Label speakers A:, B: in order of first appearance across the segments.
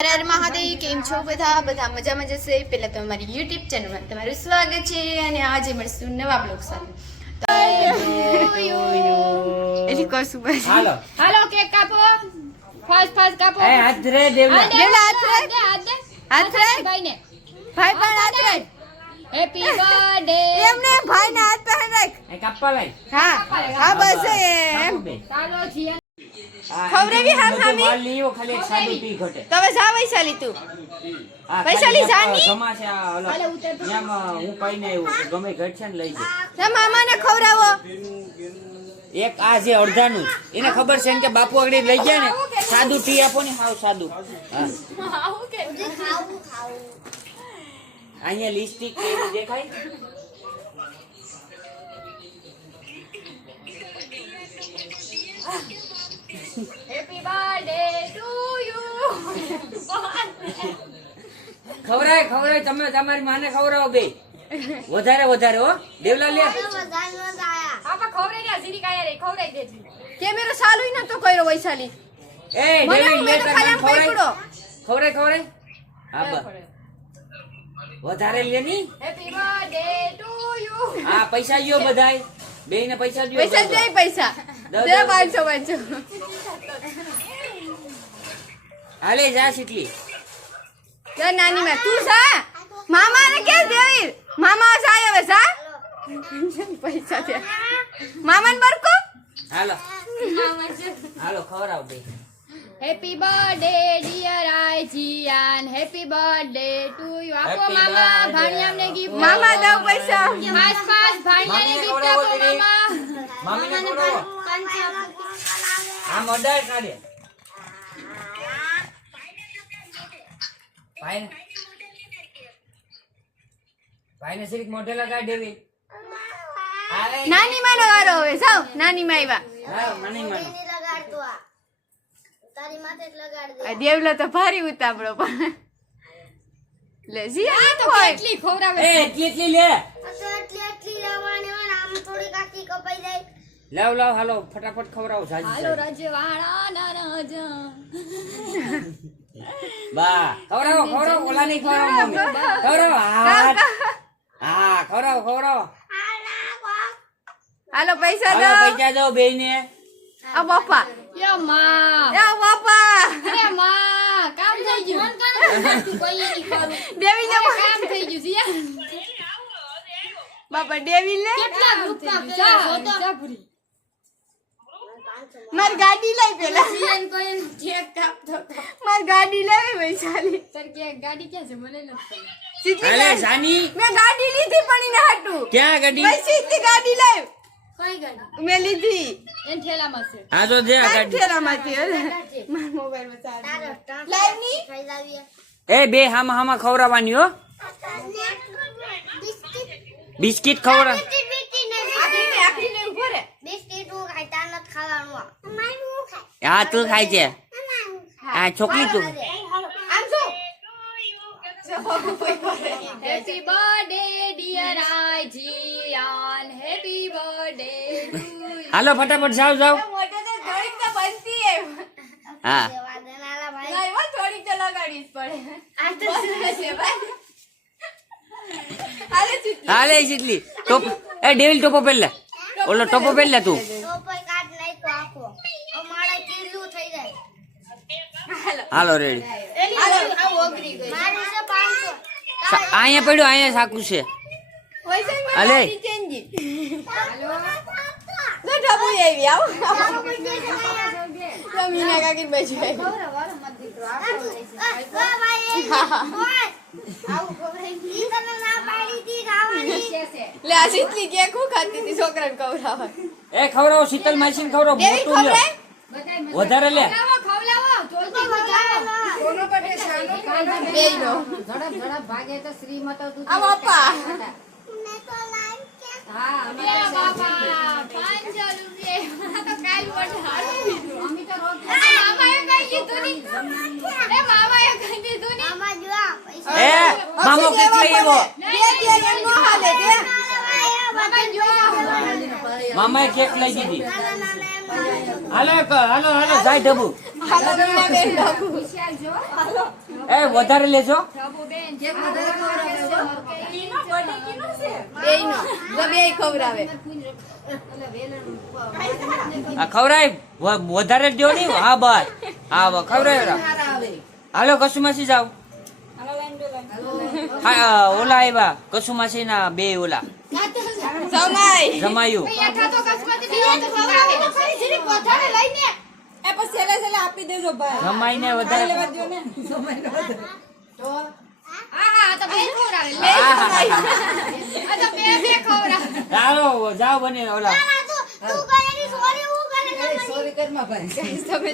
A: હર મહાદેવ કેમ છો બધા? બધા મજામાં જશે. પહેલાં તો અમારી યુટ્યુબ ચેનલમાં તમારું સ્વાગત છે અને આજે મળશું નવા બ્લોગ સાથે. એટલે કશું બસ.
B: હાલો.
C: હાલો કેક કાપો. ફાસ્ટ ફાસ્ટ કાપો.
B: એ હાથ રે દેવલા
A: દેવલા હાથ.
C: દે, હાથ. ભાઈને.
A: ભાઈ પણ હાથ
C: હેપી બર્થડે
A: એમને ભાઈ ના હાથ. રાખ
B: એ કાપવા ભાઈ
A: હા હા બસ એમ.
C: ચાલો છીએ
B: આ
A: ખવડાવી હામ હામી?
B: માલ લીયો, ખાલી એક સાદું ટી ઘટે.
A: તમે જા વૈશાલી તું.
B: આ
A: વૈશાલી
B: ખાલી એક
A: જાની?
B: જમા છે ઓલો. ન્યામાં હું કહીને આવ્યો ગમે ગમે છે ને લઈ જાય
A: ના મામાને ખવડાવો.
B: એક આ જે અડધાનું એને ખબર છે ને કે બાપુ આગળ લઈ ગયા ને સાદું ટી આપો ને હાવ સાદું. હા. અહીંયા લિપસ્ટિક કેવી દેખાય?
C: હેપી
B: ખવરાય ખવરાય તમે તમારી માને ખવરાવો બે. વધારે વધારે હો. દેવલા લે.
C: આપા ખવરાય રે જીરી કાયા રે ખવરાય દેજી.
A: કેમેરો ચાલુ ન તો કર્યો વૈશાલી.
B: એ દેવી લે તને ખવરાય ખવરાય ખવરાય આપા વધારે લે ની.
C: હેપી બર્થડે ટુ યુ
B: હા પૈસા જો બધાય. બેયને પૈસા જો
A: પૈસા
B: દે
A: પૈસા.
B: દે
A: 500 500
B: હાલે જા સીટલી.
A: જા નાની માં. તું જા. મામાને કે દેવી મામા જાય હવે જા. પૈસા દે. મામાને બરકો.
B: હાલો. હાલો ખવડાવ બે.
C: હેપી બર્થડે ડિયર આઈજીયાન હેપી બર્થડે ટુ યુ આપો મામા. ભાણિયામને ગિફ્ટ
A: મામા દઉં પૈસા.
C: પાંચ પાંચ ભાણિયાને ગિફ્ટ આપો મામા.
B: મામીને ખવડાવો. આમ અડાય કાઢે. ભાઈને ભાઈને શ્રીક મોઢે લગાડી દેવી.
A: નાની માનો વારો હવે જાઓ નાની માં આવ્યા
B: લાવ, નાની માનો.
A: આ દેવલો તો ભારી ઉતાવળો પણ. લે જી આ તો કોઈ
C: કેટલી લે.
B: એ એટલી એટલી લે લાવ લાવ હાલો ફટાફટ ખવડાવો
C: હાલો
B: સાજી.
C: રજવાડા ના રાજા
B: બા ખવડાવો ખવડાવો ઓલા નહીં ખવડાવો મમ્મી. ખવડાવો હા હા ખવડાવો ખવડાવો.
A: હાલો પૈસા
B: હાલો
A: દો.
B: પૈસા દો બેને
A: આ બાપા.
C: યો માં.
A: યો બાપા.
C: અરે માં કામ થઈ ગયું.
A: દેવી ને
C: કામ થઈ ગયું સિયા
A: બાપા દેવી લે
C: કેટલા રૂપિયા
A: મારી ગાડી લઈ પેલા.
C: સિયન કોઈ કેક કાપતો માર
A: મારી ગાડી લેવી વૈશાલી
C: સર કે ગાડી ક્યાં છે? મને નથી ખબર.
A: સીધી
B: હાલે
A: લે.
B: સાની.
A: મેં ગાડી લીધી પણ એને હાટું.
B: ક્યાં ગાડી?
A: ભાઈ સીધી ગાડી લઈ.
C: કઈ ગાડી?
A: મે લીધી.
C: એન ઠેલામાં છે.
B: હા તો જે આ
A: ગાડી.
B: ગાડી
A: છે હે. મારા મોબાઈલમાં ચાર્જ લાઈવની.
B: એ બે હામા હામા ખવરાવાની હો. બિસ્કિટ. ખવડાવ
A: આખરીને આખરીને ઊભો રે.
B: હા તું ખાય છે. હા છોકરી તું.
C: હેપી બર્થડે ડિયર આઈ હેપી બર્થડે
B: હાલો ફટાફટ જાવ જાવ
A: મોટે તો થોડીક તો બનતી એમ.
B: હા.
A: થોડીક તો જ પડે બસ છે ભાઈ. હાલે
B: ટોપ એ ડેવિલ ટોપો પહેલા ઓલો ટોપો પહેલા તું. હાલો રેડી. અહીંયા પડ્યું અહીંયા સાકું છે.
A: અલે હતી છોકરાને ખવડાવવા.
B: એ ખવડાવો શીતલ માસીને ખવડાવો
A: દેવી
B: મોટું વધારે લે.
C: ખવડાવો ખવડાવો
A: બેયનો.
D: ઝડપ ઝડપ ભાગે તો શ્રીમતો દૂધ
A: આ બાપા.
D: હા અમે
C: બાપા પાંચસો રૂપિયા તો કાલ પઠાડી
D: અમે તો રોજ
C: મામાએ કઈ કીધું નહીં? એ મામાએ કઈ કીધું નહીં?
B: એ મામો કેક લઈ આવ્યો?
A: દે, દે, નો હાલે, દે.
C: મામા
B: કેક લઈ દીધી. હાલો હાલો હાલો જાય ઢબુ.
A: હાલો, બેન ઢબુ.
C: જો
B: એ વધારે લેજો.
C: બેન
A: બેયનો. જો બેય ખવડાવે.
B: આ ખવડાય વ- વધારે જ દ્યો ને હા બસ હા બસ
D: ખવરાય
B: હાલો કસુમાસી જાવ હા ઓલા આવ્યા કસુમાસી ના બે ઓલા. જમાયું.
C: લઈને
E: એ પછી છેલ્લે છેલ્લે આપી દેજો ભાઈ.
B: જમાઈ વધારે
E: લેવા દ્યો ને.
C: તો
B: ચાલો જાઓ બને ઓલા.
D: સોરી કરમાં ભાઈ.
A: તમે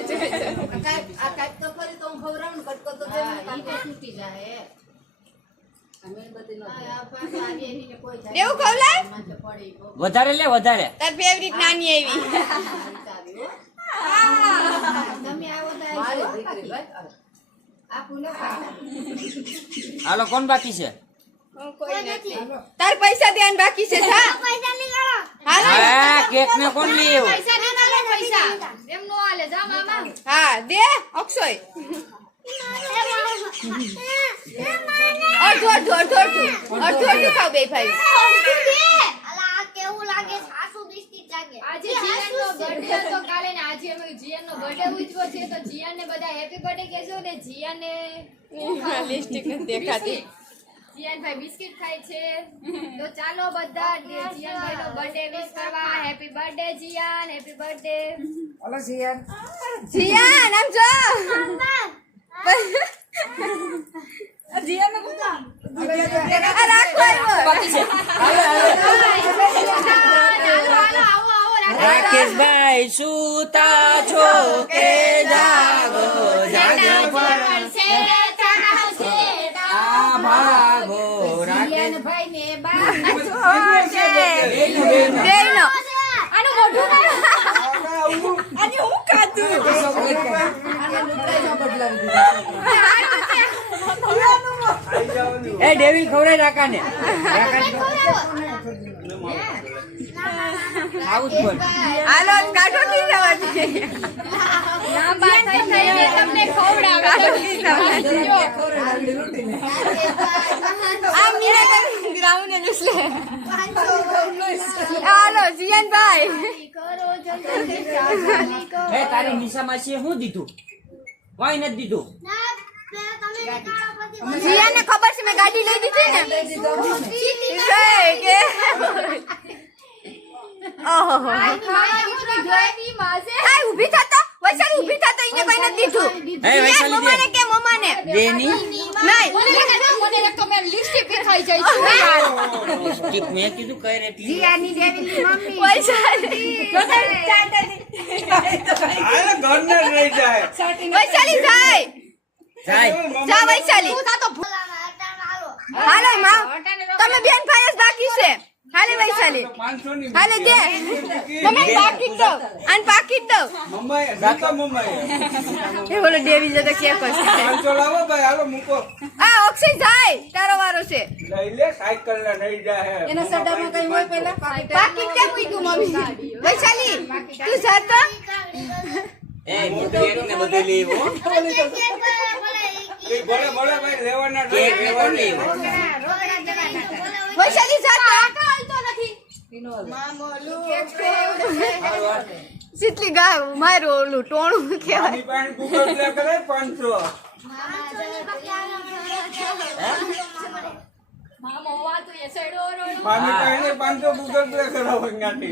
D: આ તો કરી તો હું ખવડાવું ને કટકો તો દે જાય.
A: દેવું ખવડાય?
B: વધારે લે વધારે.
A: તાર ફેવરિટ નાની આવે.
B: હાલો કોણ બાકી છે?
A: તાર પૈસા ધ્યાન બાકી છે
B: હા કેક ને કોણ લઈ આવ્યું?
C: પૈસા
A: હા દે અક્ષય. અડધું અડધું અડધું અડધું. અડધું અડધું ખાવ બે ભાઈ.
C: આજે જીયાનનો બર્થડે હતો કાલે ને આજે અમે જીયાનનો બર્થડે ઉજવ્યો છે તો જીયાનને બધા હેપી બર્થડે કહેજો ને જીયાનને
A: લિપસ્ટિક નથી દેખાતી.
C: જીયાનભાઈ બિસ્કિટ ખાય છે. તો ચાલો બધા બર્થડે વિશ કરવા. Happy birthday Jiyan. Happy birthday
D: હાલો.
A: જીયાન. આમ જો.
B: રાકેશભાઈ સુતા છો કે જાગો જાગે આ ભાગો
A: બેયનો.
D: આને
B: ડેવિલ ખવડાય રાકાને આવું જ બોલ.
A: હાલો કાઢો
C: તમને ખવડાવે
A: મીરા ગ્રાઉન્ડ ને જીયાનભાઈ
B: તારી છે શું દીધું? કોઈ નથી દીધું?
A: જીયાને ખબર છે મેં ગાડી લઈ દીધી ને? ઓહો આ ઊભી થતો વૈશાલી ઊભી થતો એને કોઈ નથી દીધું.
B: એ વૈશાલી દે.
A: મમ્માને કે મમ્માને?
B: દેની
A: નહીં.
C: લિપસ્ટિક દેખાઈ જાય છે.
B: લિપસ્ટિક મેં કીધું કઈ મમ્મી.
A: વૈશાલી. વૈશાલી જાય.
B: જાય.
A: જા વૈશાલી હાલો માં તમે બેન જ બાકી છે. હાલે વૈશાલી હાલે દે મમ્મી પાકીટ દો. આન પાકીટ દો. એ બોલો દેવી જતો કે છે આ અક્ષય જાય. તારો વારો છે.
D: એના સડામાં કઈ હોય પેલા
A: પાકીટ કે મૂક્યું મમ્મી? વૈશાલી તું જા તો
B: એ કેક
A: વૈશાલી તો સીતલી ગાય મારું ઓલું ટોણું કહેવાય?
C: મામો વાતું એ સડો રોડો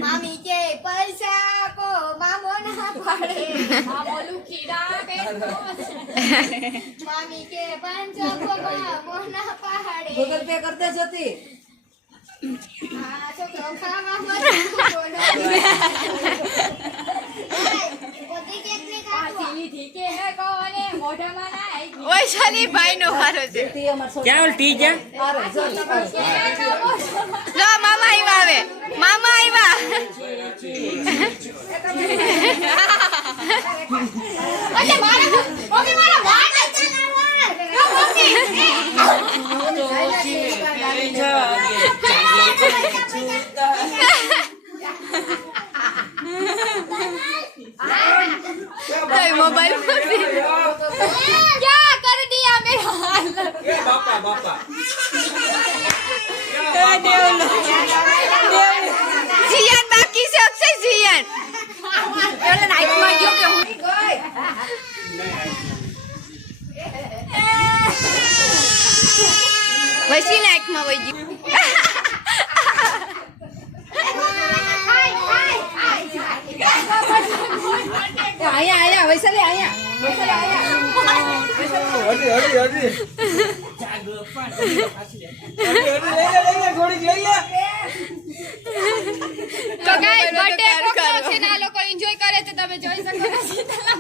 F: મામી કે પૈસા આપો મામો ના પાડે
C: મામો લુખી રાખે
F: મામી કે પાંચસો આપો મામો ના
D: ગૂગલ પે કરતે જતી
F: હા છોકરો ખાવા મત પોતે કેટલી કાઢો
C: લીધી કે કોને મોઢામાં નાઈ
A: વૈશાલી ભાઈ નો વારો છે.
D: તી અમાર છોકરી.
B: ક્યાં ઓલી ટી જ્યાં
D: આવે જો આવે.
A: જો. મામા આવ્યા આવે. મામા આવ્યા
C: એટલે મારા મમ્મી મારા વાળ
A: મોબાઈલ વસી નાઈટમાં વઈ ગયું. અહીંયા અહીંયા, વૈશાલી
C: તો ગાઈસ બર્થડે કોકનો છે ને, આ લોકો એન્જોય કરે છે, તમે જોઈ શકો છો.